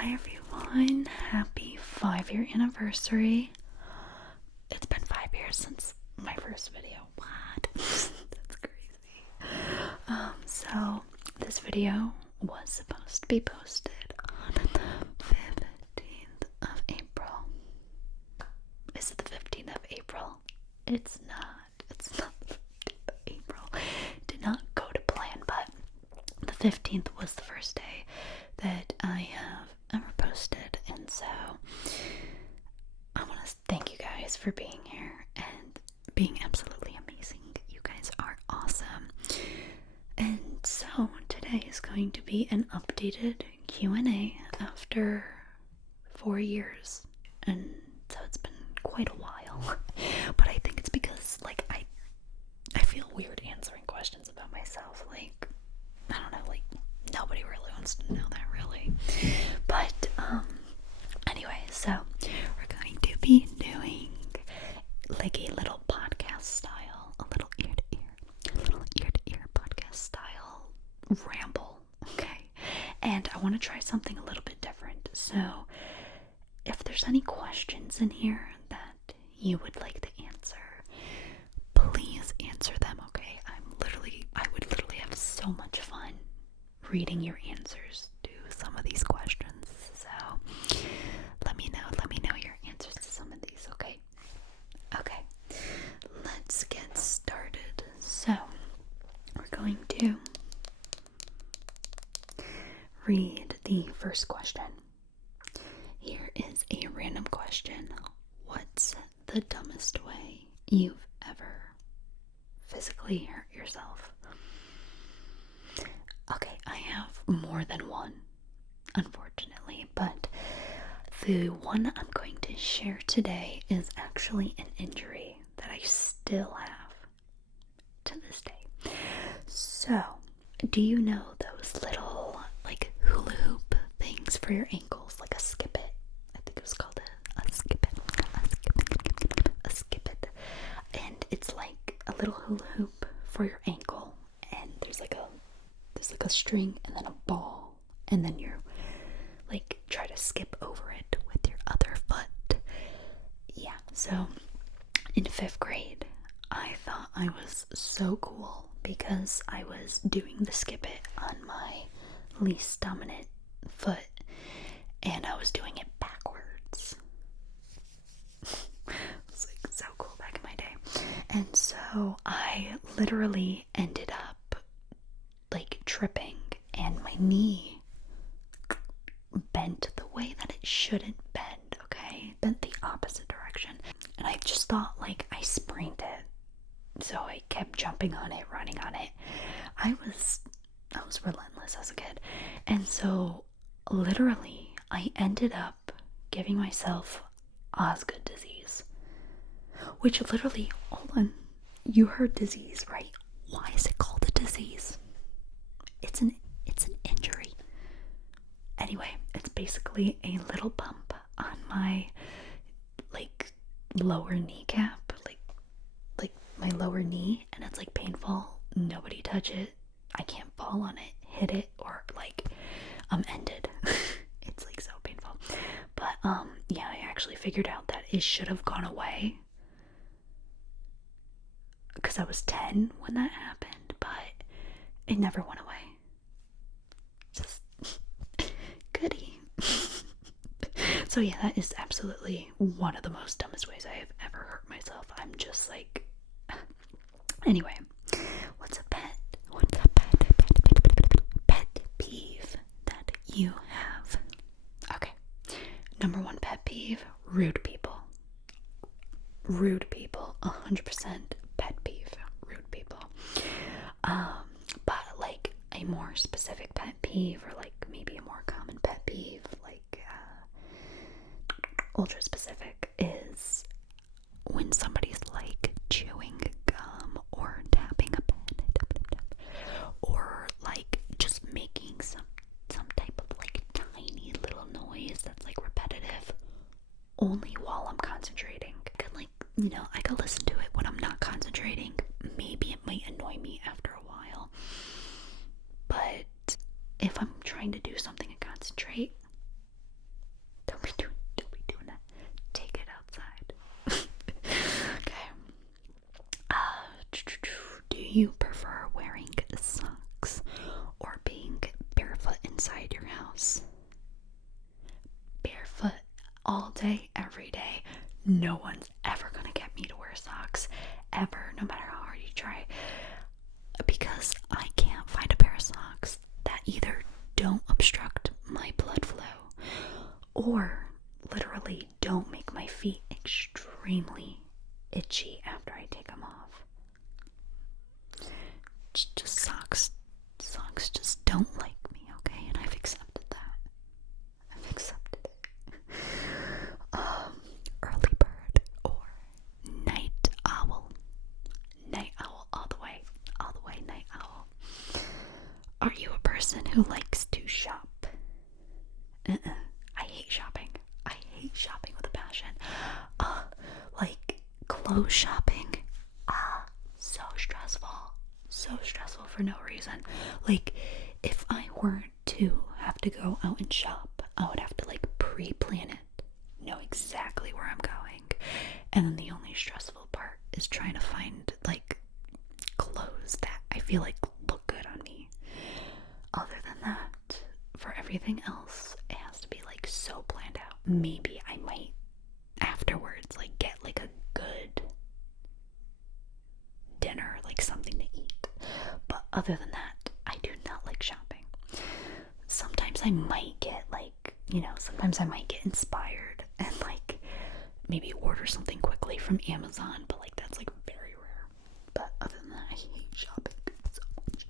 Hi everyone, happy 5-year anniversary. It's been 5 years since my first video. What? That's crazy. So this video was supposed to be posted on the 15th of April. Is it the 15th of April? It's not. It's not the 15th of April. It did not go to plan, but the 15th was the first day that I have ever posted, and so I want to thank you guys for being here and being absolutely amazing. You guys are awesome. And so today is going to be an updated Q&A after 4 years, and so it's been quite a while. But I think it's because I feel weird answering questions about myself. I don't know, nobody really wants to know that, really. But anyway, so we're going to be doing a little podcast style, a little ear-to-ear podcast style ramble, okay? And I want to try something a little bit different. So if there's any questions in here that you would like to answer, please answer them, okay? I would literally have so much fun reading your answers to some of these questions. So let me know your answers to some of these, okay? Okay, let's get started. So we're going to read the first question. Here is a random question. What's the dumbest way you've ever physically hurt yourself? Okay, I have more than one, unfortunately, but the one I'm going to share today is actually an injury that I still have to this day. So, do you know those little hula hoop things for your ankles, like a skip it? I think it was called a skip it. And it's like a little hula hoop for your ankle, and there's like a string and then a ball, and then you're try to skip over it with your other foot. Yeah, so in 5th grade, I thought I was so cool because I was doing the skip it on my least dominant foot, and I was doing it backwards. It was so cool back in my day. And so I literally ended up tripping, and my knee bent the way that it shouldn't bend, okay? Bent the opposite direction. And I just thought I sprained it. So I kept jumping on it, running on it. I was relentless as a kid. And so literally I ended up giving myself Osgood disease. Which literally, hold on, you heard disease, right? Why is it called a disease? It's an injury. Anyway, it's basically a little bump on my lower kneecap, my lower knee, and it's painful. Nobody touch it. I can't fall on it, hit it, or I'm ended. It's so painful. But yeah, I actually figured out that it should have gone away because I was 10 when that happened, but it never went away. Just goody. So yeah, that is absolutely one of the most dumbest ways I have ever hurt myself. I'm just anyway, what's a pet peeve that you have? Okay, number 1 pet peeve: rude people. 100% pet peeve, rude people. But a more specific pet peeve, or maybe a more common pet peeve, ultra specific, is when somebody's chewing gum or tapping a pen, or just making some type of tiny little noise that's repetitive only while I'm concentrating. I could listen to it when I'm not concentrating. Maybe it might annoy me after a while, but if I'm trying to do something and concentrate, inside your house, barefoot all day, every day. No one's ever gonna get me to wear socks, ever, no matter how hard you try, because I can't find a pair of socks that either don't obstruct my blood flow or literally don't make my feet extremely itchy after I take them off. Just socks just don't like me, okay? And I've accepted that. I've accepted it. Early bird or night owl. Night owl all the way, night owl. Are you a person who likes to shop? I hate shopping. I hate shopping with a passion. Like clothes shopping. So stressful. So stressful for no reason. Like, if I were to have to go out and shop, I would have to like pre-plan it, know exactly where I'm going, and then the only stressful part is trying to find like clothes that I feel like look good on me. Other than that, for everything else, it has to be like so planned out. Maybe I might afterwards like get like a good dinner, like something to eat. But other than that, I do not like shopping. Sometimes I might get like, sometimes I might get inspired and like maybe order something quickly from Amazon, but like that's like very rare. But other than that, I hate shopping so much.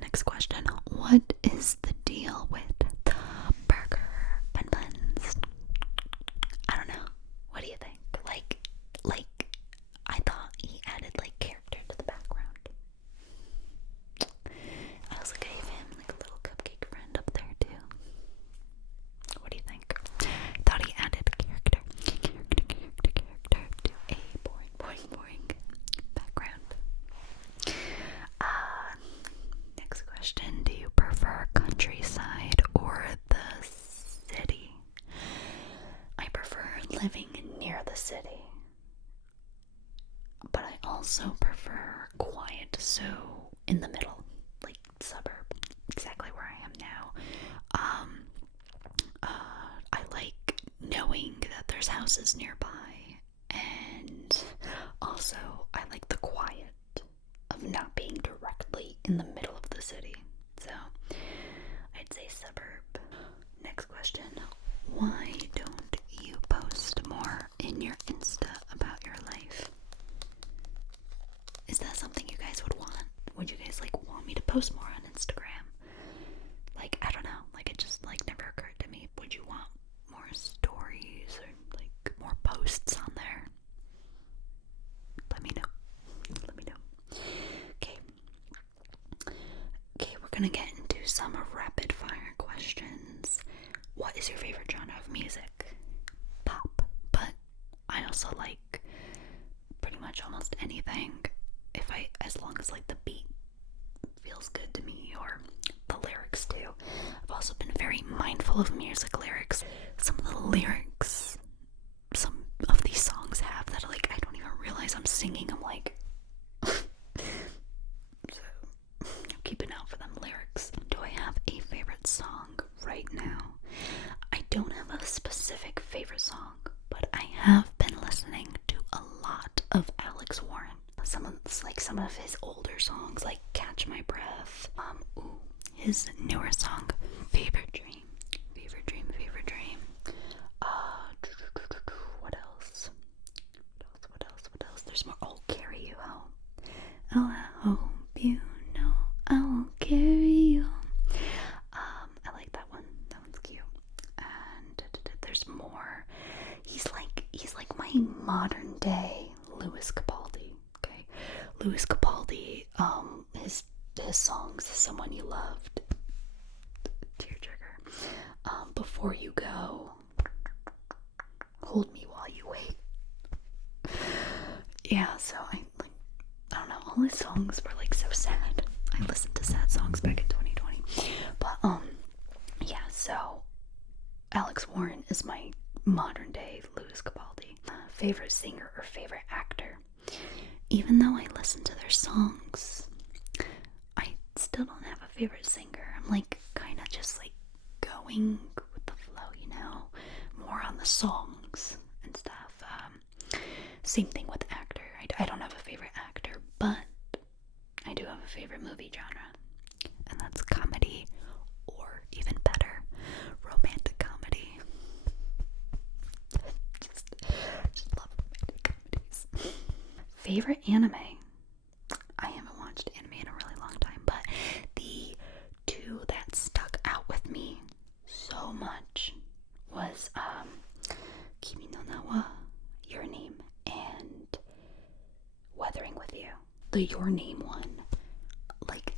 Next question. What is the deal with the burger buns? I don't know. What do you think? Like I thought he added like character to the background. I also gave him like a little cupcake friend up there too. What do you think? Thought he added character to a boring background. Next question. Do you prefer countryside or the city? I prefer living near the city, but I also prefer quiet, so in the middle, like suburb, exactly where I am now. I like knowing that there's houses nearby, and also I like the quiet of not being directly in the middle of the city. So I'd say suburb. Next question. Why don't you post more in your Insta about your life? Is that something you guys would want? Would you guys like want me to post more on Instagram? Like, I don't know, like it just like never occurred to me. Would you want more stories or like more posts on there? Let me know. Okay, we're gonna get into some rapid fire questions. What is your favorite genre of music? Pop, but I also like pretty much almost anything, as long as like the beat feels good to me, or the lyrics too. I've also been very mindful of music lyrics. Some of the lyrics some of these songs have that like I don't even realize I'm singing. I'm like so I'm keeping out for them lyrics. Do I have a favorite song right now? I don't have a specific favorite song, but I have been listening to a lot of Alex Warren. Some of his older songs, like Catch My Breath. His newer song, Favorite Dream. What else? There's more. I'll carry you home. Oh, I hope you know I will carry you home. I like that one. That one's cute. And there's more. He's like my modern day Lewis Capaldi. Okay, Lewis Capaldi. His songs, Someone You Loved, Tearjerker, Before You Go, Hold Me While You Wait. Yeah, so I don't know, all his songs were like so sad. I listened to sad songs back in 2020. But yeah, so Alex Warren is my modern day Lewis Capaldi. Favorite singer or favorite actor? Even though I listen to their songs, I still don't have a favorite singer. like kind of just like going with the flow, you know, more on the songs and stuff. Same thing with actor. I don't have a favorite actor, but I do have a favorite movie genre, and that's comedy, or even better, romantic comedy. just love romantic comedies. Favorite anime? I haven't watched anime in a really long time, but the two that stuck out with me so much was Kimi no Na wa Your Name and Weathering with You. The Your Name one, like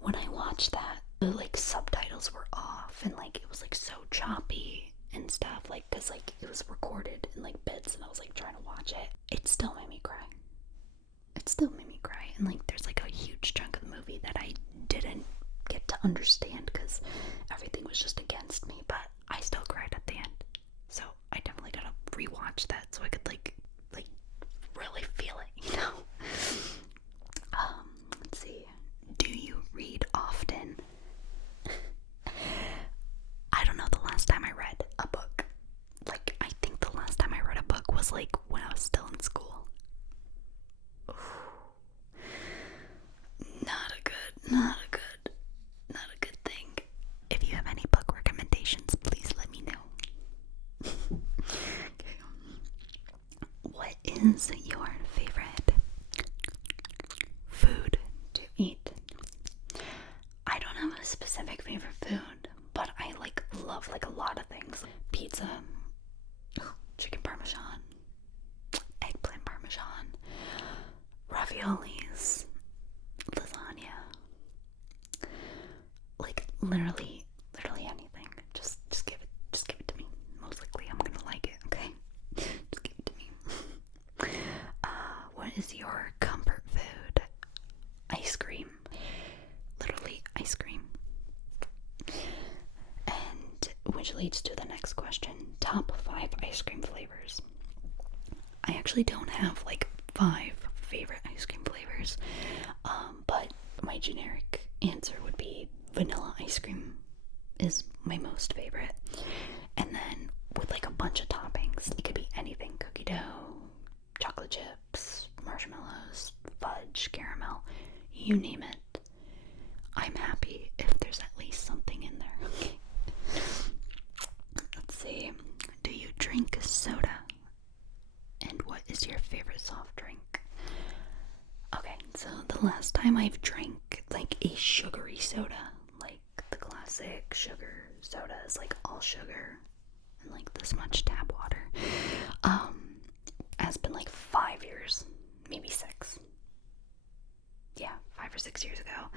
when I watched that, the like subtitles were off and like it was like so choppy and stuff, like because like it was recorded in like bits and I was like trying to watch it. It still made me cry. And like there's like a huge chunk of the movie that I didn't get to understand because everything was just against me, but I still cried at the end. So I definitely gotta rewatch that so I could like really feel it, you know. Let's see. Do you read often? I don't know the last time I read a book. Like I think the last time I read a book was like when I was still in school. Not a good thing. If you have any book recommendations, please let me know. Okay. What is your favorite food to eat? I don't have a specific favorite food, but I like love like a lot of things. Pizza, chicken parmesan, eggplant parmesan, raviolis, lasagna, like literally anything. Just give it to me. Most likely I'm gonna like it, okay? Just give it to me. What is your comfort food? Ice cream. Literally ice cream. And which leads to the next question. Top 5 ice cream flavors. I actually don't have like 5 favorite ice cream flavors, but my generic answer would be vanilla ice cream is my most favorite, and then with like a bunch of toppings. It could be anything: cookie dough, chocolate chips, marshmallows, fudge, caramel, you name it. I'm happy if there's at least something in there. Okay. Let's see. Do you drink soda? And what is your favorite soft drink? Okay, so the last time I've drank like a sugary soda, like the classic sugar soda is like all sugar and like this much tap water, has been like 5 years, maybe 6. Yeah, 5 or 6 years ago.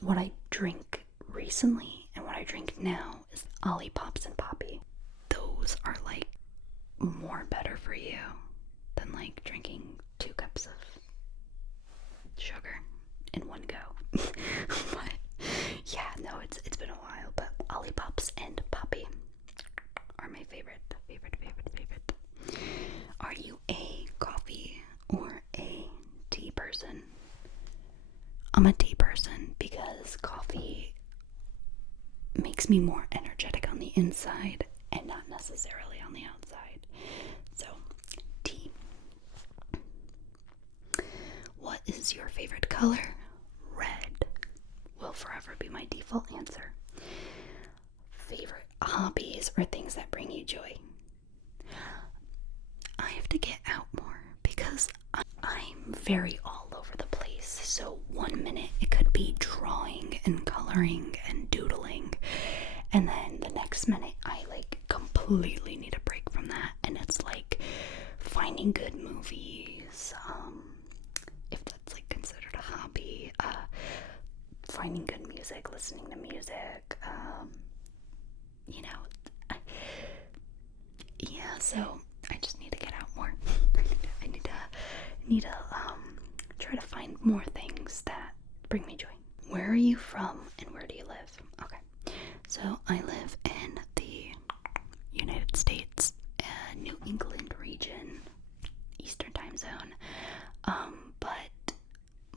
What I drink recently and what I drink now is Olipop and Poppy. Those are like more better for you than like drinking 2 cups of sugar in one go. But yeah, no, it's been a while, but Ollipops and Poppy are my favorite. Are you a coffee or a tea person? I'm a tea person because coffee makes me more energetic on the inside and not necessarily on the outside. So, tea. What is your favorite color? Red will forever be my default answer. Favorite hobbies or things that bring you joy? I have to get out more because I'm very all over the place. So one minute it could be drawing and coloring and doodling, and then the next minute I like completely need a break from that, and it's like finding good movies, if that's like considered a hobby, finding good music, listening to music, you know, yeah, so I just need to get out more. I need to try to find more things that bring me joy. Where are you from and where do you live? Okay, so I live in the United States, New England region, Eastern time zone, but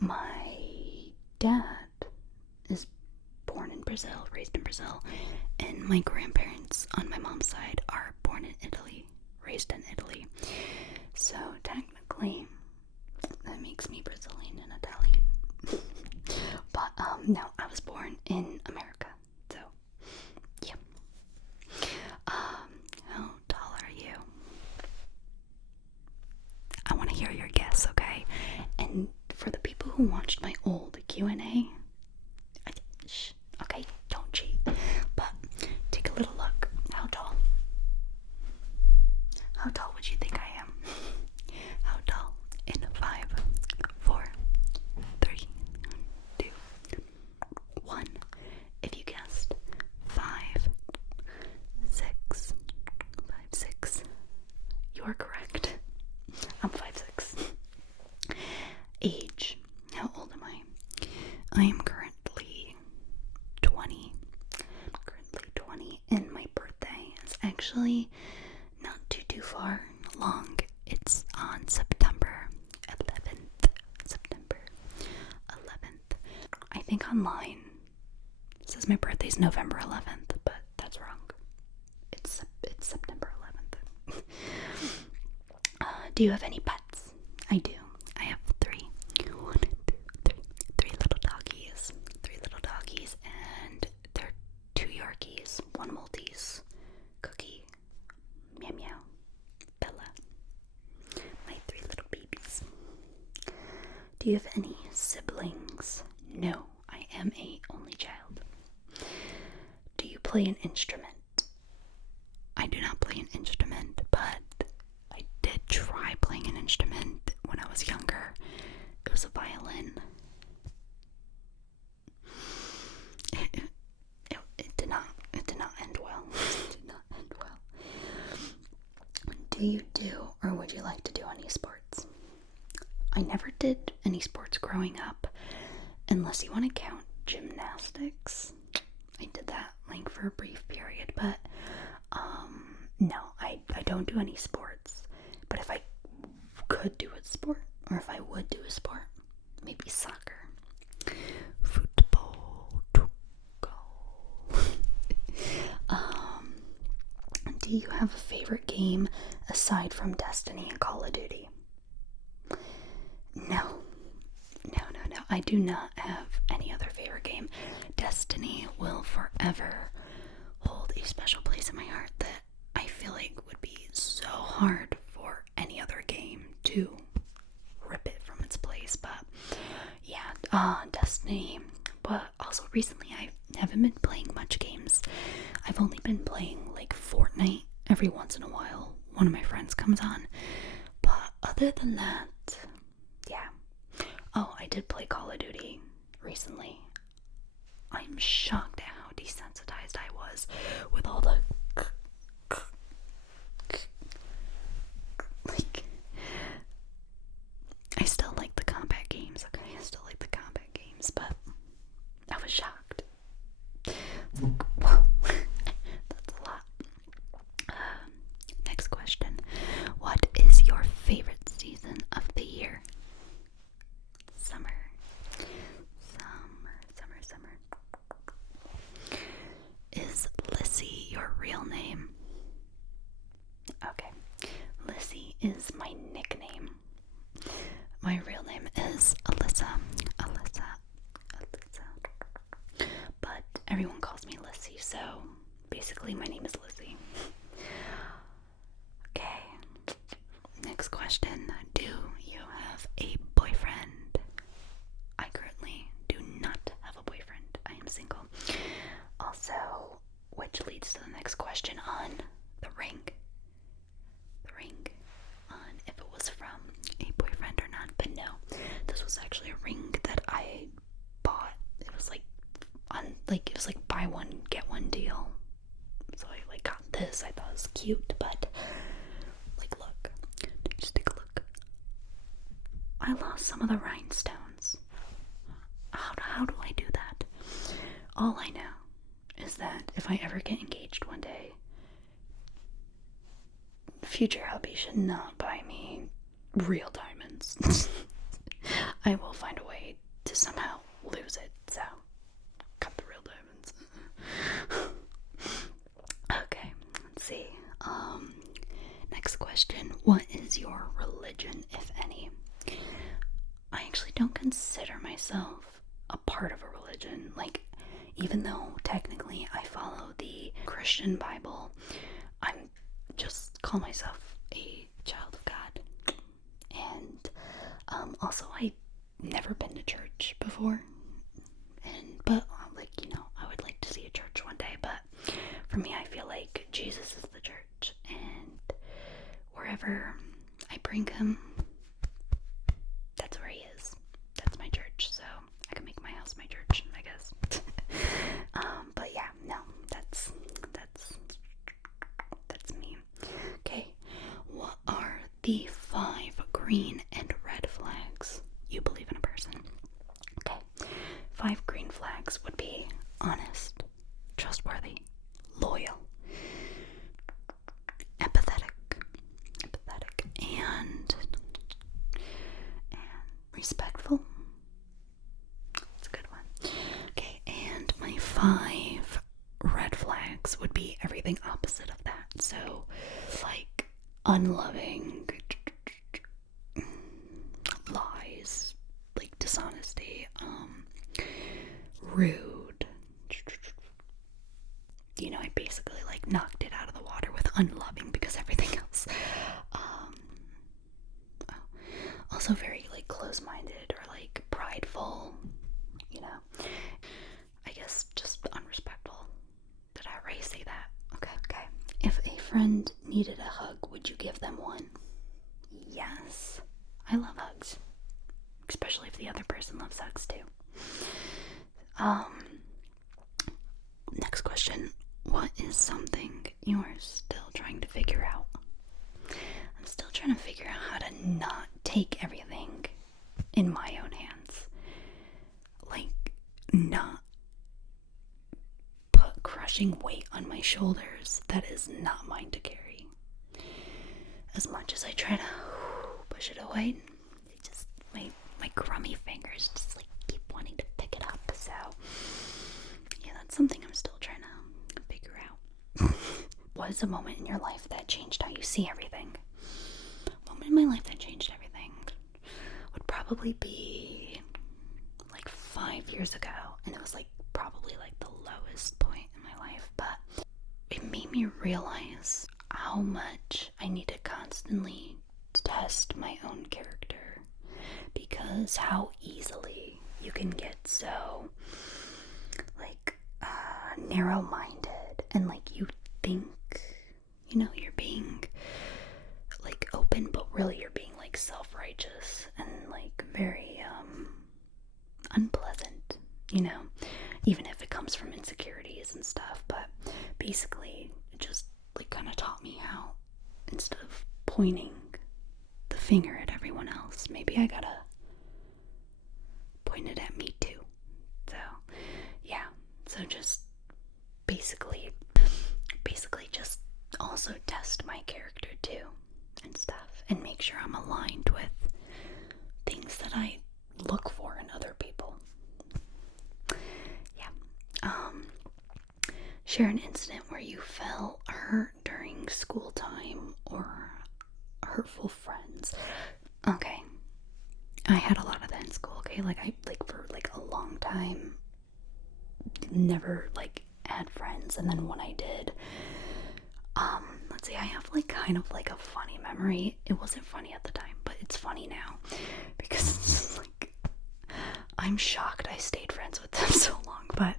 my dad is Brazil, raised in Brazil, and my grandparents on my mom's side are born in Italy, raised in Italy. So technically, that makes me Brazilian and Italian. But no, I was born in America. So yeah. How tall are you? I want to hear your guess, okay? And for the people who watched my old Q&A, shh, okay, don't cheat, but take a little look. How tall? How tall would you think I am? How tall? In 5, 4, 3, 2, 1. If you guessed 5, 6, 5, 6, you are correct. I'm 5'6". Age. How old am I? I am currently 20. And my birthday is actually not too far along. It's on September 11th. September 11th. I think online it says my birthday's November 11th, but that's wrong. It's September 11th. Do you have any pets? I do. I have 3. 1, 2, 3. 3 little doggies. 3 little doggies, and they're 2 Yorkies, 1 Maltese, Cookie, Meow Meow, Bella. My 3 little babies. Do you have any siblings? No, I am a only child. Do you play an instrument? I do not play an instrument, but I did try playing an instrument when I was younger. It was a violin. It did not end well. It did not end well. Do you do, or would you like to do any sports? I never did any sports growing up, unless you want to count gymnastics. I did that like for a brief period, but no, I don't do any sports. But if I could do a sport, or if I would do a sport, maybe soccer, football, to go. Do you have a favorite game aside from Destiny and Call of Duty? No. I do not have any other favorite game. Destiny will forever hold a special place in my heart that I feel like would be so hard for any other game to rip it from its place. But yeah, Destiny. But also recently I haven't been playing much games. I've only been playing like Fortnite every once in a while. One of my friends comes on. But other than that, yeah. Oh, I did play Call of Duty recently. I'm shocked at how desensitized I was with all the like, I still like the combat games, okay? I still like the combat games, but I was shocked. Like, whoa, that's a lot. Next question. What is your favorite season of the year? Summer. Is Lyssie your real name? Okay. Lyssie is my nickname. My real name is Alyssa. But everyone calls me Lyssie, so basically my name is Lyssie. Okay. Next question. Do you have a boyfriend? I currently do not have a boyfriend. I am single. Also, which leads to the next question on the ring. On if it was from a boyfriend or not. But no, this was actually a ring that I bought. It was like buy one get one deal. So I like got this. I thought it was cute, but like look, just take a look. I lost some of the rhinestones. How do I do that? All I know is that if I ever get engaged one day, future hubby should not buy me real diamonds. I will find a way to somehow lose it, so cut the real diamonds. question, what is your religion, if any? I actually don't consider myself a part of a religion. Like, even though technically I follow the Christian Bible, I'm just call myself a child of God. And also, I've never been to church before. But like, I would like to see a church one day. But for me, I feel like Jesus is the church, and wherever I bring him, that's where he is. That's my church. So I can make my house my church, I guess. But yeah, no, that's me. Okay, what are the 5 green and red flags you believe in a person? Okay, 5 green flags would be honest, trustworthy, loyal, empathetic, and respectful. That's a good one. Okay, and my 5 red flags would be everything opposite of that. So, like, unloving, lies, like dishonesty, rude. I basically like knocked it out of the water with unloving because everything else. Also very like close-minded or like prideful, I guess just unrespectful. Did I already say that? Okay. If a friend needed a hug, would you give them one? Yes. I love hugs. Especially if the other person loves hugs too. Next question. What is something you're still trying to figure out? I'm still trying to figure out how to not take everything in my own hands. Like, not put crushing weight on my shoulders that is not mine to carry. As much as I try to push it away, it just, my crummy fingers just like keep wanting to pick it up. So yeah, that's something I'm still trying to figure out. What is a moment in your life that changed how you see everything? A moment in my life that changed everything would probably be like 5 years ago, and it was like probably like the lowest point in my life, but it made me realize how much I need to constantly test my own character, because how easily you can get so like narrow-minded, and like you think you're being like open, but really you're being like self-righteous and like very unpleasant, even if it comes from insecurities and stuff. But basically it just like kind of taught me how, instead of pointing the finger at everyone else, maybe I gotta point it at me too. So yeah, so just basically just also test my character too and stuff, and make sure I'm aligned with things that I look for in other people. Yeah. Share an incident where you felt hurt during school time or hurtful friends. Okay. I had a lot of that in school, okay? Like I for like a long time never like had friends, and then when I did, let's see, I have like kind of like a funny memory. It wasn't funny at the time, but it's funny now because it's like I'm shocked I stayed friends with them so long. But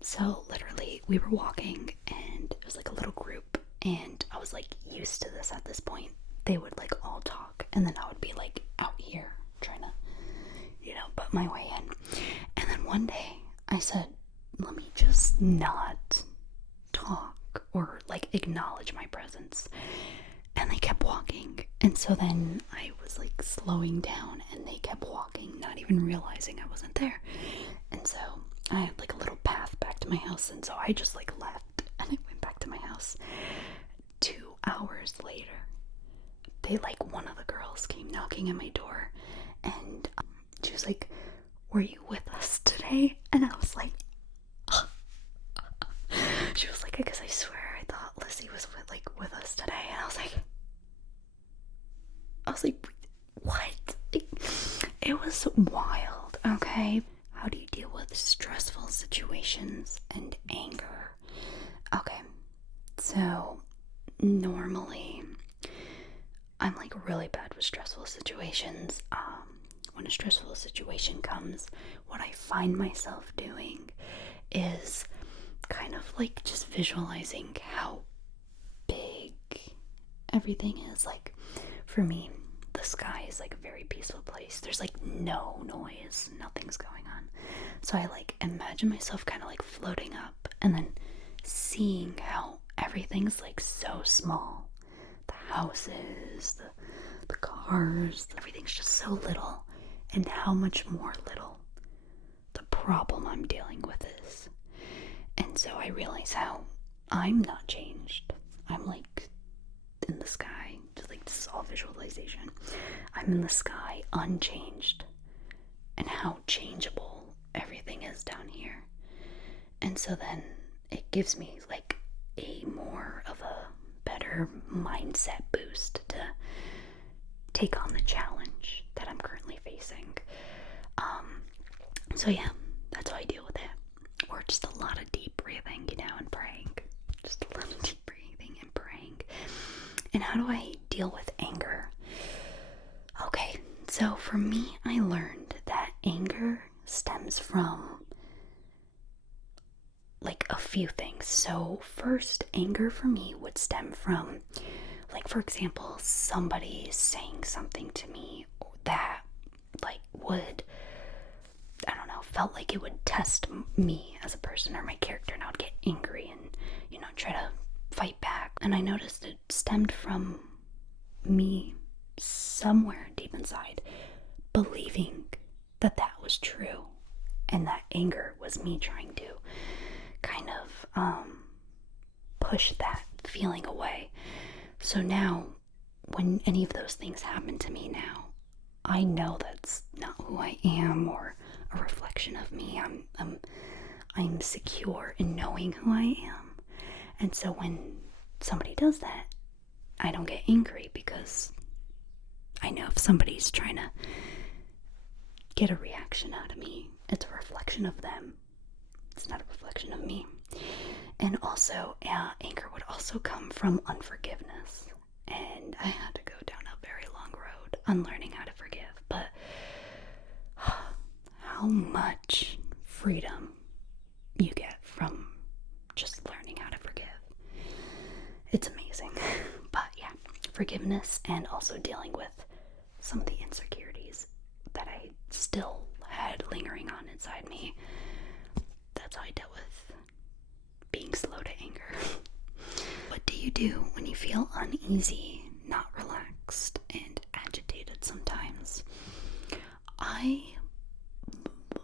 so literally we were walking, and it was like a little group, and I was like used to this at this point. They would like all talk, and then I would be like out here trying to butt my way in. And then one day I said, let me just not talk or like acknowledge my presence. And they kept walking, and so then I was like slowing down, and they kept walking, not even realizing I wasn't there. And so I had like a little path back to my house, and so I just like left, and I went back to my house. 2 hours later, one of the girls came knocking at my door, and she was like, were you with us today? And I was like, she was like, because I swear I thought Lyssie was with us today. And I was like, stressful situations and anger. Okay, so normally I'm like really bad with stressful situations. When a stressful situation comes, what I find myself doing is kind of like just visualizing how big everything is. Like, for me, the sky is like a very peaceful place. There's like no noise, nothing's going on. So I like imagine myself kind of like floating up and then seeing how everything's like so small. The houses, the cars, everything's just so little, and how much more little the problem I'm dealing with is. And so I realize how I'm not changed. I'm like in the sky, just like this is all visualization. I'm in the sky unchanged, and how changeable everything is down here. And so then it gives me like a more of a better mindset boost to take on the challenge that I'm currently facing. So yeah, that's how I deal with it. Or just a lot of deep breathing, and praying. Just a lot of deep breathing and praying. And how do I deal with anger? Okay, so for me, I learned that anger stems from like a few things. So first, anger for me would stem from, like, for example, somebody saying something to me that like would, I don't know, felt like it would test me as a person or my character, and I would get angry and try to fight back. And I noticed it stemmed from me somewhere deep inside believing that that was true, and that anger was me trying to kind of push that feeling away. So now when any of those things happen to me now, I know that's not who I am or a reflection of me. I'm secure in knowing who I am. And so when somebody does that, I don't get angry, because I know if somebody's trying to get a reaction out of me, it's a reflection of them. It's not a reflection of me. And also, anger would also come from unforgiveness. And I had to go down a very long road unlearning how to forgive. But how much freedom you get from just learning how to forgive. It's amazing. But yeah, forgiveness, and also dealing with some of the insecurities that I still had lingering on inside me. That's how I dealt with being slow to anger. What do you do when you feel uneasy, not relaxed, and agitated sometimes? I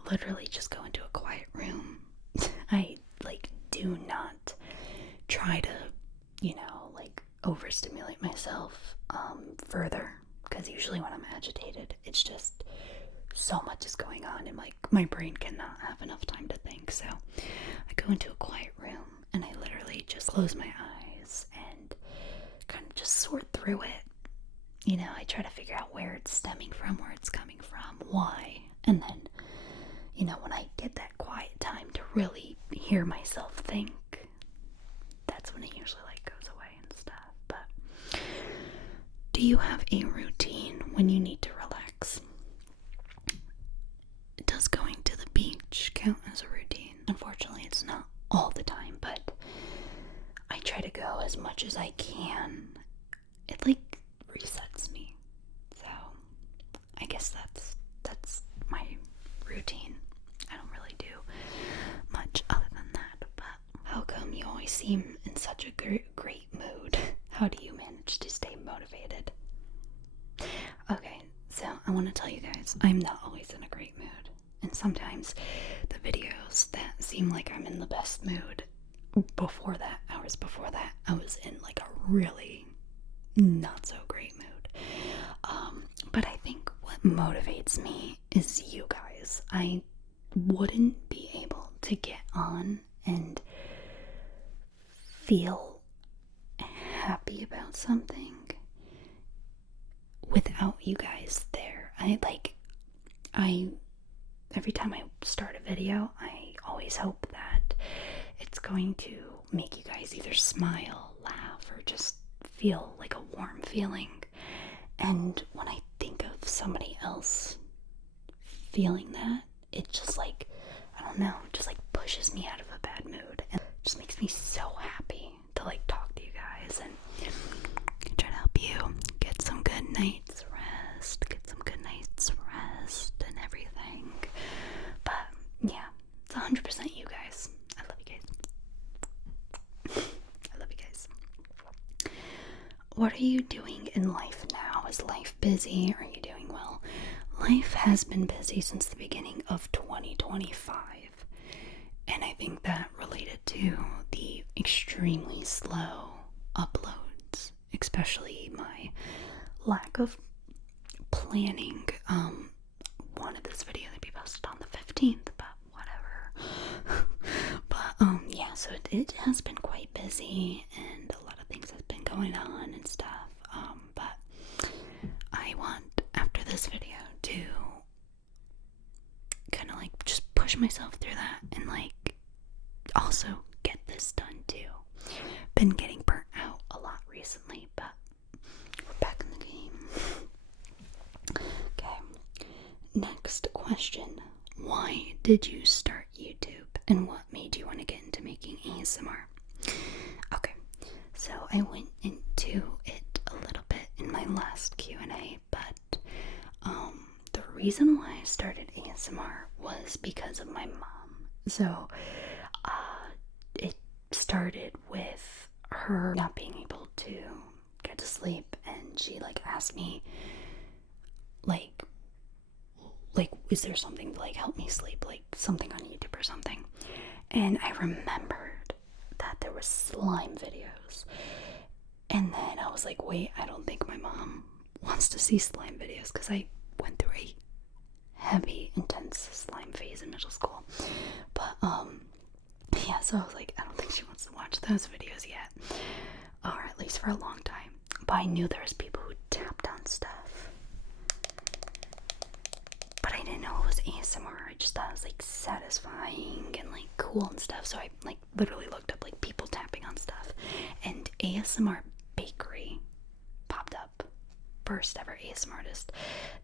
literally just go into a quiet room. I do not try to, overstimulate myself further, because usually when I'm agitated, it's just so much is going on, and my brain cannot have enough time to think. So I go into a quiet room and I literally just close my eyes and kind of just sort through it. I try to figure out where it's stemming from, where it's coming from, why. And then, when I get that quiet time to really hear myself think, that's when it usually goes away and stuff. But do you have a routine when you need to relax? Does going to the beach count as a routine? Unfortunately, it's not all the time, but I try to go as much as I can. It resets me. So I guess that's my routine. I don't really do much other than that. But how come you always seem in such a great mood? How do you manage to stay motivated? Okay, so I want to tell you guys, I'm not always in a great mood. And sometimes the videos that seem like I'm in the best mood, hours before that, I was in a really not so great mood. But I think what motivates me is you guys. I wouldn't be able to get on and feel happy about something without you guys there. I every time I start a video, I always hope that it's going to make you guys either smile, laugh, or just feel like a warm feeling. And when I think of somebody else feeling that, it just like, I don't know, just like pushes me out of a bad mood and just makes me so happy to like talk to you guys and try to help you get some good night's rest, and everything. But yeah, it's 100% you guys. I love you guys. I love you guys. What are you doing in life now? Is life busy? Are you doing well? Life has been busy since the beginning of 2025, and I think that related to the extremely slow uploads, especially my lack of planning. Wanted this video to be posted on the 15th, but whatever. But yeah, so it has been quite busy, and a lot of things have been going on and stuff. But I want, after this video, to kind of like just push myself through that and like also get this done too. Been getting burnt out a lot recently, but we're back in the game. Okay, next question. Why did you start YouTube, and what made you want to get into making ASMR? Okay, so I went into it a little bit in my last Q&A, but the reason why I started ASMR was because of my mom. So it started with her not being able to get to sleep, and she like asked me like is there something to like help me sleep, like something on YouTube or something. And I remembered that there was slime videos, and then I was like, wait, I don't think my mom wants to see slime videos, because I went through a heavy, intense slime phase in middle school. But yeah, so I was like, I don't think she wants to watch those videos yet, or at least for a long time. But I knew there was people who tapped on stuff, but I didn't know it was ASMR. I just thought it was like satisfying and like cool and stuff. So I like literally looked up like people tapping on stuff, and ASMR Bakery popped up. First ever ASMR artist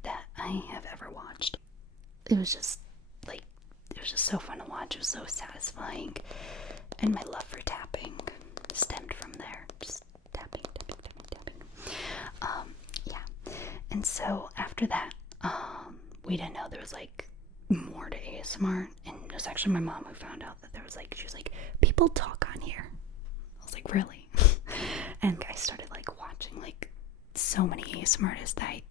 that I have ever watched. It was just like, it was just so fun to watch. It was so satisfying, and my love for tapping stemmed from there. Just tapping. Yeah. And so after that, we didn't know there was like more to ASMR, and it was actually my mom who found out that there was like, she was like, people talk on here. I was like, really? And I started like watching like so many ASMR artists that I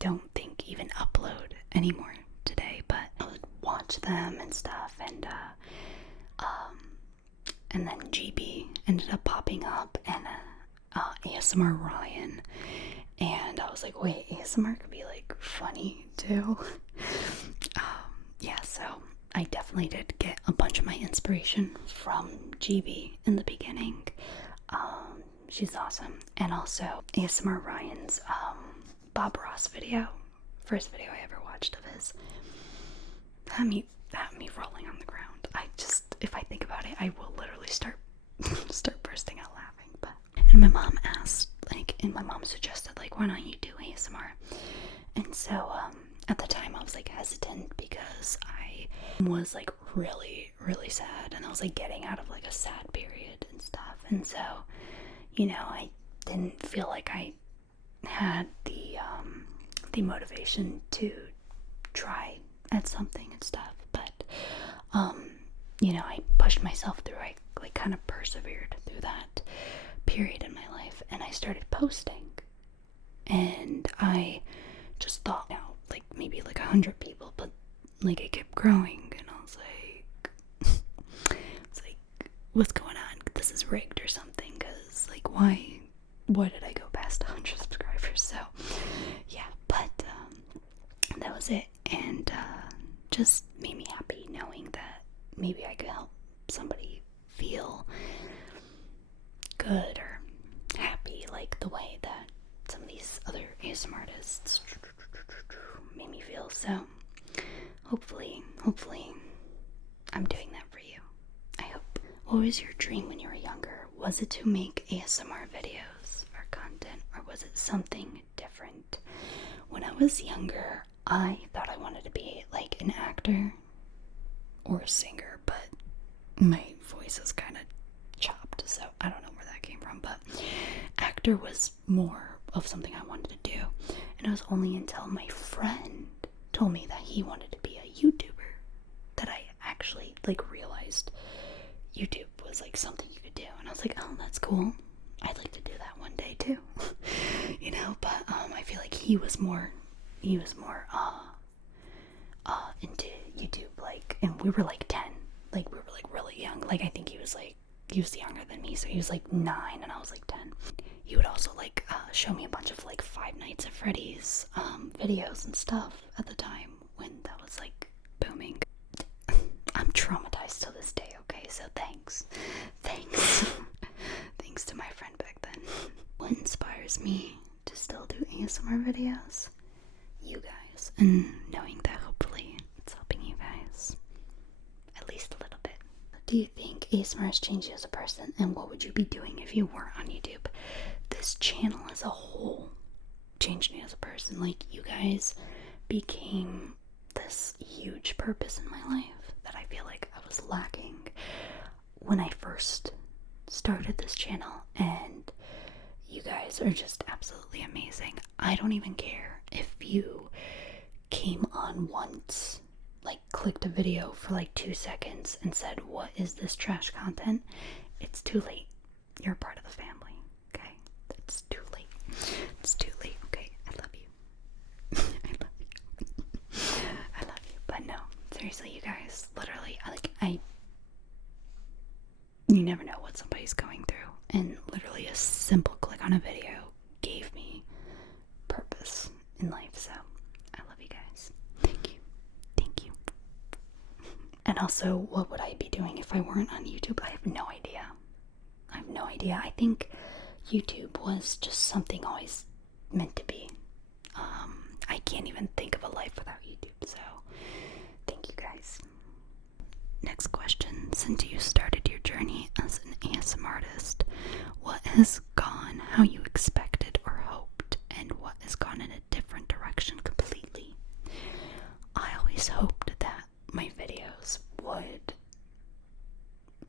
don't think even upload anymore today, but I would watch them and stuff, and then GB ended up popping up, and ASMR Ryan, and I was like, wait, ASMR could be like funny too. Yeah, so I definitely did get a bunch of my inspiration from GB in the beginning. She's awesome. And also ASMR Ryan's Bob Ross video, first video I ever watched of his, had me rolling on the ground. I just, if I think about it, I will literally start bursting out laughing. But and my mom asked, like, and my mom suggested, like, why don't you do ASMR? And so at the time I was like hesitant, because I was like really, really sad, and I was like getting out of like a sad period and stuff. And so, you know, I didn't feel like I had the motivation to try at something and stuff. But you know, I pushed myself through. I like kind of persevered through that period in my life, and I started posting, and I just thought, you know, like maybe like 100 people, but like it kept growing, and I was like it's like, what's going on? This is rigged or something, because like why did I go past 100 subscribers? So yeah, but that was it, and just made me happy knowing that maybe I could help somebody feel good or happy, like the way that some of these other ASMR artists made me feel. So hopefully, I'm doing that for you. I hope. What was your dream when you were younger? Was it to make ASMR videos or content, or was it something different? When I was younger, I thought I wanted to be like an actor or a singer, but my voice is kind of chopped, so I don't know where that came from, but actor was more of something I wanted to do. And it was only until my friend told me that he wanted to be a YouTuber that I actually like realized YouTube was like something you could do. And I was like, oh, that's cool, I'd like to do that one day too. You know, but I feel like he was more into YouTube, like, and we were like 10, like we were like really young. Like I think he was younger than me, so he was like 9 and I was like 10. He would also like show me a bunch of like Five Nights at Freddy's videos and stuff at the time when that was like booming. I'm traumatized to this day, okay, so thanks thanks to my friend back then. What inspires me to still do ASMR videos? You guys, and knowing that hopefully it's helping you guys at least a little bit. Do you think ASMR has changed you as a person, and what would you be doing if you weren't on YouTube? This channel as a whole changed me as a person. Like, you guys became this huge purpose in my life that I feel like I was lacking when I first started this channel, and you guys are just absolutely amazing. I don't even care if you came on once, like clicked a video for like 2 seconds and said, what is this trash content? It's too late. You're a part of the family, okay? It's too late. It's too late, okay? I love you. I love you. I love you. But no, seriously, you guys, literally, you never know what somebody's going through, and literally a simple click on a video gave me purpose in life. So I love you guys. Thank you. And also, what would I be doing if I weren't on YouTube? I have no idea. I think YouTube was just something always meant to be. I can't even think of a life without YouTube, so thank you guys. Next question. Since you started your journey as an ASMR artist, what has gone how you expected or hoped, and what has gone in a different direction completely? I always hoped that my videos would,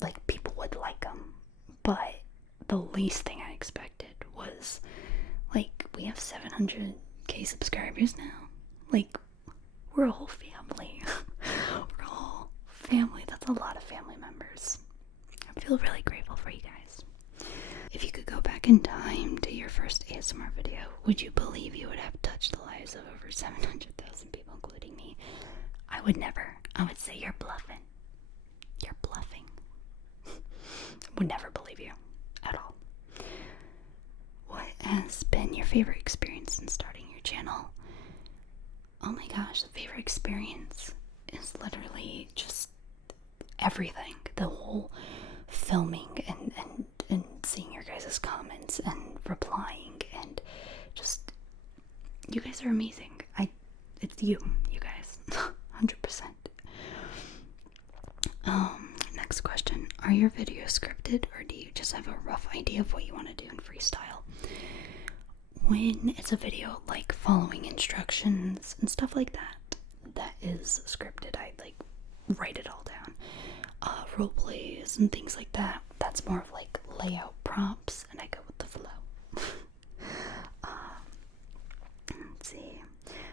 like, people would like them, but the least thing I expected was, like, we have 700k subscribers now. Like, we're a whole family. We're a whole family. That's a lot of family members. I feel really grateful for you guys. If you could go back in time to your first ASMR video, would you believe you would have touched the lives of over 700,000 people, including me? I would never. I would say you're bluffing. You're bluffing. Would never believe you at all. What has been your favorite experience in starting your channel? Oh my gosh, the favorite experience is literally just everything. The whole filming and seeing your guys' comments and replying, and just, you guys are amazing. It's you guys. 100%. Next question. Are your videos scripted, or do you just have a rough idea of what you want to do in freestyle? When it's a video like following instructions and stuff like that, that is scripted. I like write it all down. Role plays and things like that, that's more of like layout prompts, and I go with the flow. Let's see.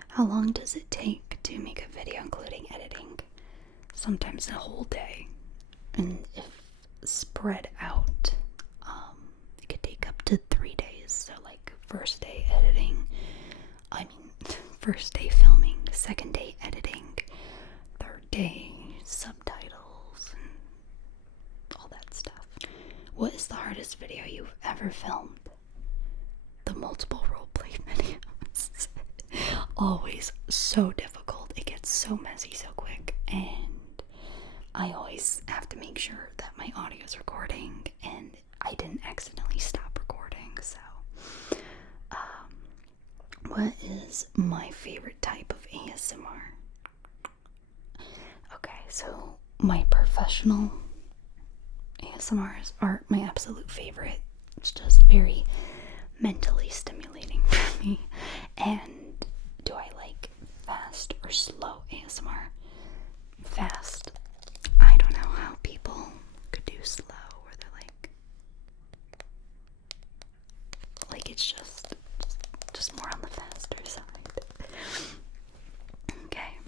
How long does it take to make a video, including editing? Sometimes a whole day, and if spread out, it could take up to 3 days. So like first day first day filming, second day editing, third day subtitles, and all that stuff. What is the hardest video you've ever filmed? The multiple roleplay videos. Always so difficult. It gets so messy so quick, and I always have to make sure that my audio is recording and I didn't accidentally stop recording. So what is my favorite type of ASMR? Okay, so my professional ASMRs are my absolute favorite. It's just very mentally stimulating for me. And do I like fast or slow ASMR? Fast. I don't know how people could do slow where they're like it's just more on the faster side. Okay.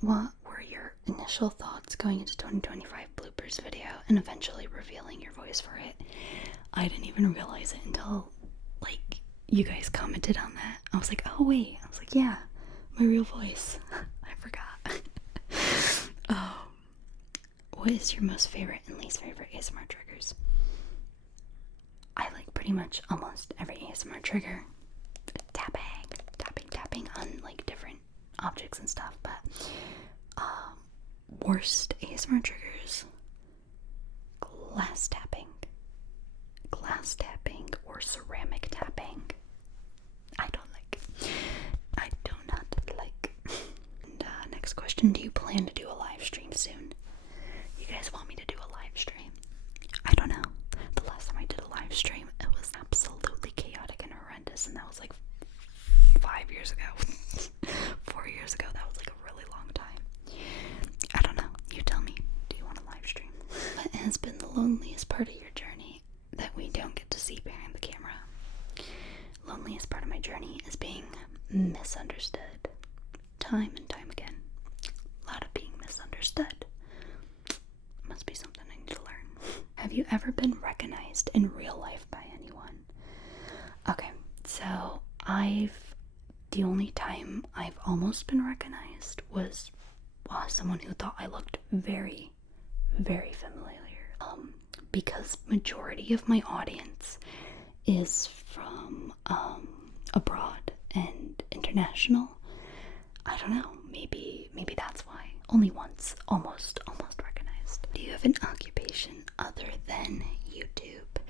What were your initial thoughts going into 2025 bloopers video and eventually revealing your voice for it? I didn't even realize it until like you guys commented on that. I was like, oh wait. I was like, yeah, my real voice. I forgot. What is your most favorite and least favorite ASMR triggers? I like pretty much almost every ASMR trigger. Tapping on like different objects and stuff, but worst ASMR triggers: glass tapping or ceramic tapping. I do not like. And next question: do you plan to do a live stream soon? You guys want me to do a live stream? I don't know. The last time I did a live stream, it was absolutely chaotic and horrendous, and that was like 5 years ago. 4 years ago. That was like a really long time. I don't know. You tell me. Do you want a live stream? What has been the loneliest part of your journey that we don't get to see behind the camera? Loneliest part of my journey is being misunderstood. Time and time again. A lot of being misunderstood. Must be something I need to learn. Have you ever been recognized in real life by anyone? Okay, so the only time I've almost been recognized was someone who thought I looked very, very familiar. Because majority of my audience is from abroad and international. I don't know, maybe that's why. Only once, almost recognized. Do you have an occupation other than YouTube?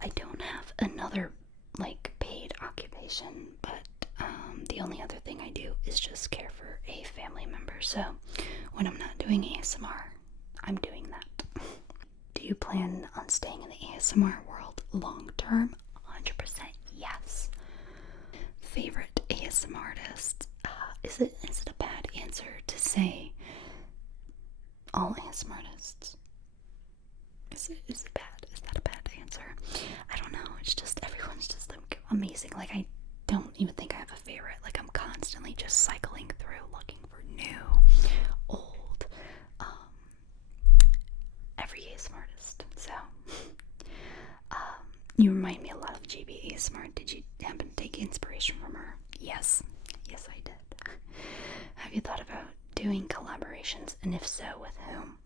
I don't have another like paid occupation, but the only other thing I do is just care for a family member. So when I'm not doing ASMR, I'm doing that. Do you plan on staying in the ASMR world long term? 100% yes. Favorite ASMR artist? Is it a bad answer to say all ASMR artists? Is that a bad answer? I don't know. It's just everyone's just amazing. Like I don't even think I have a favorite. Like I'm constantly just cycling through looking for new, old, every ASMR artist. So you remind me a lot of JB ASMR. Did you happen to take inspiration from her? Yes I did. Have you thought about doing collaborations, and if so, with whom?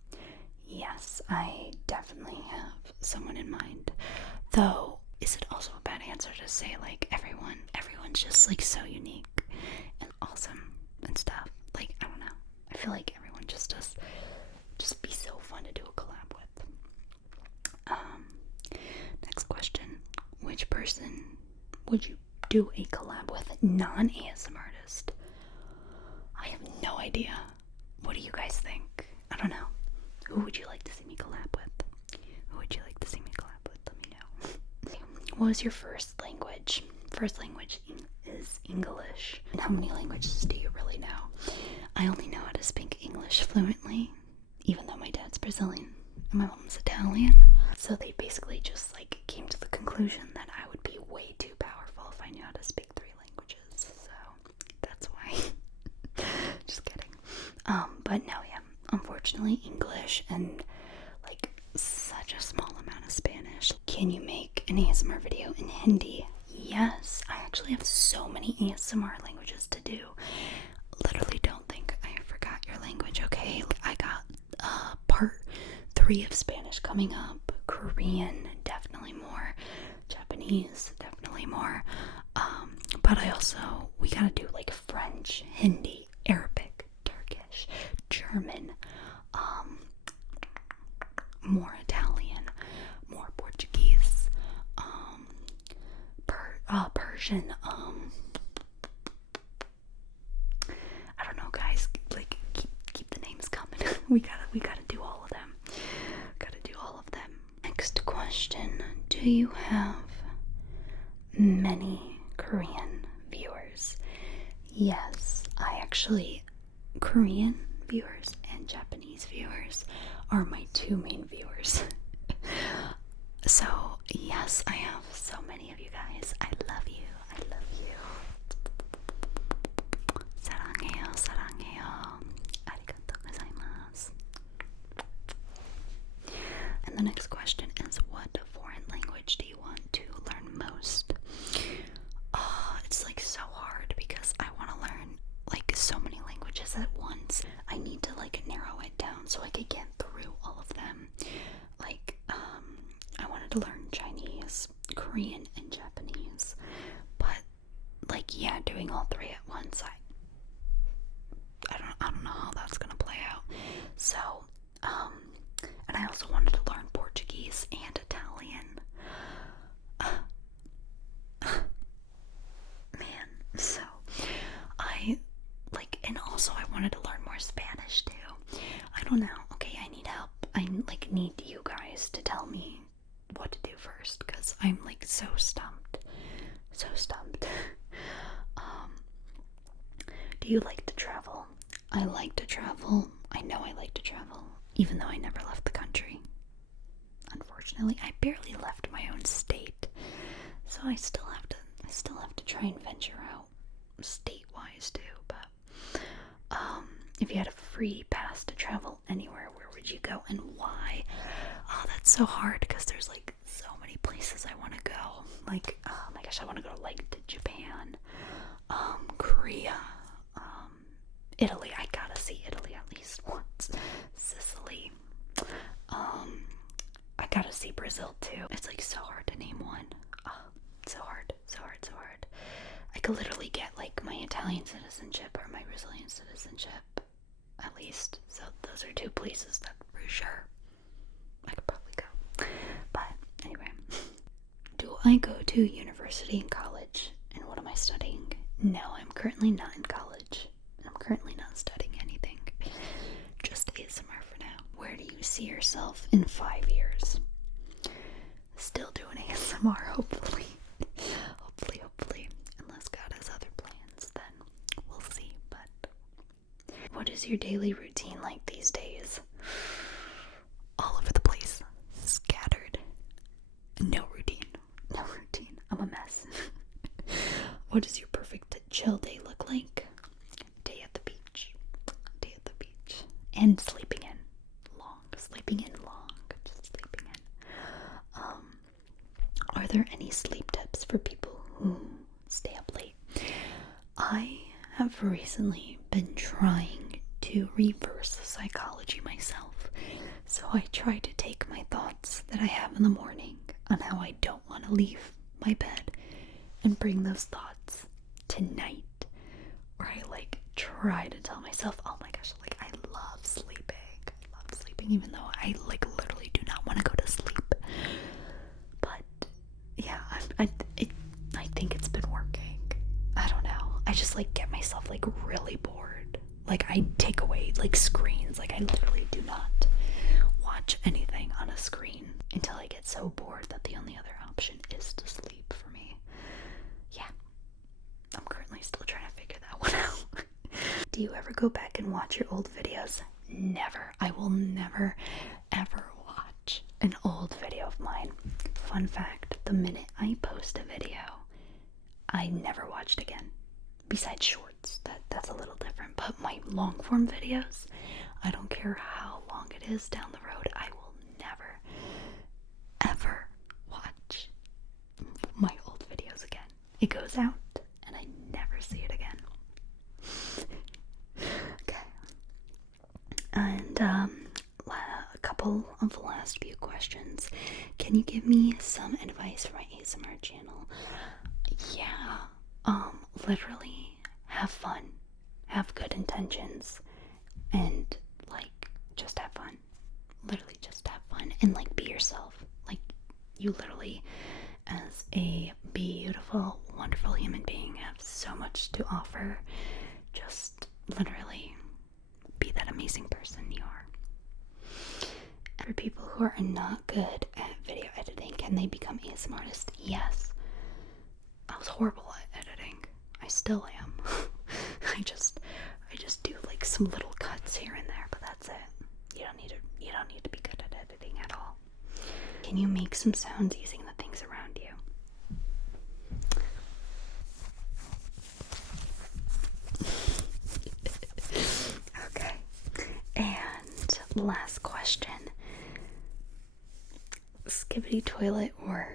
Yes, I definitely have someone in mind. Though, is it also a bad answer to say like everyone's just like so unique and awesome and stuff? Like, I don't know. I feel like everyone just be so fun to do a collab with. Next question. Which person would you do a collab with, non-ASMR artist? I have no idea. What do you guys think? I don't know. Who would you like to see me collab with? Let me know. What was your first language? First language is English. And how many languages do you really know? I only know how to speak English fluently, even though my dad's Brazilian and my mom's Italian. So they basically just like came to the conclusion that I would be way too powerful if I knew how to speak 3 languages. So that's why. Just kidding. But no, yeah. Unfortunately, English and like such a small amount of Spanish. Can you make an ASMR video in Hindi? Yes, I actually have so many ASMR languages to do. Literally don't think I forgot your language, okay? I got part 3 of Spanish coming up. Korean, definitely more. Japanese, definitely more. But we gotta do like French, Hindi, Arabic, Turkish, German, more Italian, more Portuguese, Persian, I don't know, guys, like we gotta do all of them. Gotta do all of them. Next question. Do you have many Korean viewers? Yes, Korean viewers and Japanese viewers are my two main viewers. So, yes, I have so many of you guys. I love you. I love you. 사랑해요. 사랑해요. 아리가또 고자이마스. And the next question is, what foreign language do you want to learn most? It's like so hard because I want to learn like so many languages at once. I need to like narrow it down so I could get through all of them. Like, I wanted to learn Chinese, Korean, and Japanese, but like, yeah, doing all three at once, I don't know how that's gonna play out. So, and I also wanted to learn Portuguese and Italian. Man, so and also I wanted to learn more Spanish too. I don't know. Okay, I need help. I like need you guys to tell me what to do first, because I'm like so stumped. So stumped. Do you like to travel? I like to travel. I know I like to travel, even though I never left the country. Unfortunately, I barely left my own state. So I still have to try and venture out state-wise too, but if you had a free pass to travel anywhere, where would you go and why? Oh, that's so hard because there's like so many places I want to go. Like, oh my gosh, I want to go like to Japan, Korea, Italy. I gotta see Italy at least once. Sicily. I gotta see Brazil too. It's like so hard to name one. Oh, so hard. I could literally get like my Italian citizenship or my Brazilian citizenship at least. So those are two places that for sure I could probably go. But anyway, do I go to university and college? And what am I studying? No, I'm currently not in college. I'm currently not studying anything. Just ASMR for now. Where do you see yourself in 5 years? Still doing ASMR, hopefully. Hopefully. Unless God has other plans, then we'll see. But what is your daily routine like these days? All over the place. Scattered. No routine. I'm a mess. What does your perfect chill day look like? Day at the beach. And sleeping in long. Just sleeping in. Are there any sleep tips for people who stay up late? I have recently been trying to reverse psychology myself. So I try to take my thoughts that I have in the morning on how I don't want to leave my bed and bring those thoughts to night, where I like try to tell myself, oh my gosh, like I love sleeping, even though I like literally do not want to go to sleep. But yeah, I think it's been working. I don't know. I just like get myself like really bored. Like I take away like screens. Like I literally do not watch anything on a screen until I get so bored that the only other option is to sleep for me. Yeah. I'm currently still trying to figure that one out. Do you ever go back and watch your old videos? Never. I will never, ever watch an old video of mine. Fun fact, the minute I post a video, I never watched again. Besides shorts, that's a little different. But my long form videos, I don't care how long it is down the road, I will never, ever watch my old videos again. It goes out and I never see it again. Okay. And a couple of the last few questions. Can you give me some advice for my ASMR channel? Yeah. Literally have fun. Have good intentions. And like just have fun. Literally just have fun and like be yourself. Like you literally, as a beautiful, wonderful human being, have so much to offer. Just literally be that amazing person you are. For people who are not good at video editing, can they become ASMR artists? Yes. I was horrible at editing. I still am. I just do like some little cuts here and there, but that's it. You don't need to be good at editing at all. Can you make some sounds using the things around you? Okay. And last question. Skibbity toilet or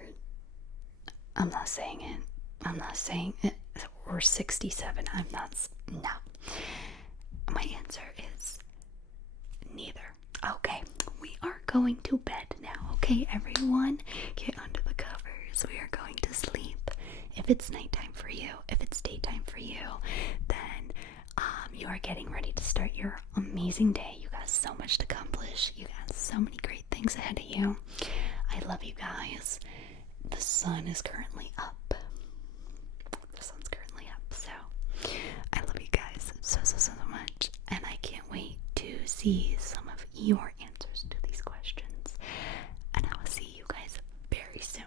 I'm not saying it. Or 67. No. My answer is neither. Okay, we are going to bed now. Okay, everyone, get under the covers. We are going to sleep. If it's nighttime for you, if it's daytime for you, then you are getting ready to start your amazing day. You got so much to accomplish. You got so many great things ahead of you. I love you guys. The sun is currently up. So I love you guys so much, and I can't wait to see some of your answers to these questions. And I will see you guys very soon.